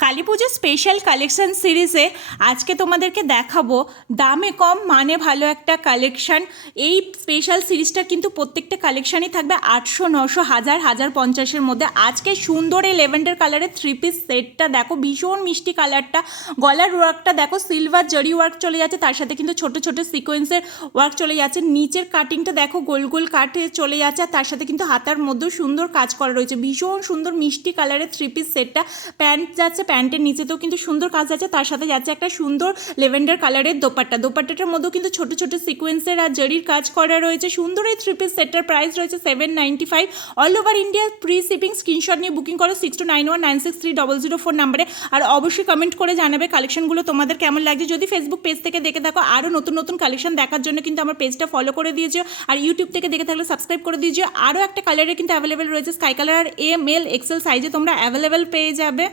কালী পুজো special collection সিরিজে আজকে তোমাদেরকে দেখাবো দামে কম মানে ভালো একটা কালেকশন। এই স্পেশাল সিরিজটা কিন্তু প্রত্যেকটা কালেকশানই থাকবে 800, 900, 1000, 1050-এর মধ্যে। আজকে সুন্দর এই লেভেন্ডার কালারের 3 পিস সেটটা দেখো, ভীষণ মিষ্টি কালারটা। গলার ওয়ার্কটা দেখো, সিলভার জরি ওয়ার্ক চলে যাচ্ছে, তার সাথে কিন্তু ছোট ছোট সিকোয়েন্সের ওয়ার্ক চলে যাচ্ছে। নিচের কাটিংটা দেখো, গোল গোল কাটে চলে যাচ্ছে, আর তার সাথে কিন্তু হাতার মধ্যেও সুন্দর কাজ করা রয়েছে। ভীষণ সুন্দর মিষ্টি কালারের 3 পিস সেটটা। প্যান্ট যাচ্ছে, প্যান্টের নিচেতেও কিন্তু সুন্দর কাজ আছে, তার সাথে যাচ্ছে একটা সুন্দর লেভেন্ডার কালারের দোপাট্টাটার মধ্যেও কিন্তু ছোট ছোট সিকোয়েন্সের আর জরির কাজ করা রয়েছে। সুন্দর এই 3 পিস সেটটার প্রাইস রয়েছে 795। All over India pre shipping. Screenshot নিয়ে বুকিং করো 6291963004 নাম্বারে। আর অবশ্যই কমেন্ট করে জানাবে কালেকশনগুলো তোমাদের কেমন লাগছে। যদি ফেসবুক পেজ থেকে দেখে থাকো, আরও নতুন নতুন কালেকশন দেখার জন্য কিন্তু আমার পেজটা ফলো করে দিয়েছো, আর ইউটিউব থেকে দেখে থাকলে সাবস্ক্রাইব করে দিয়েছো। আরও একটা কালারে কিন্তু অ্যাভেলেবেল রয়েছে, স্কাই কালার। আর এম এল এক্সেল সাইজে তোমরা অ্যাভেলেবেল পেয়ে যাবে।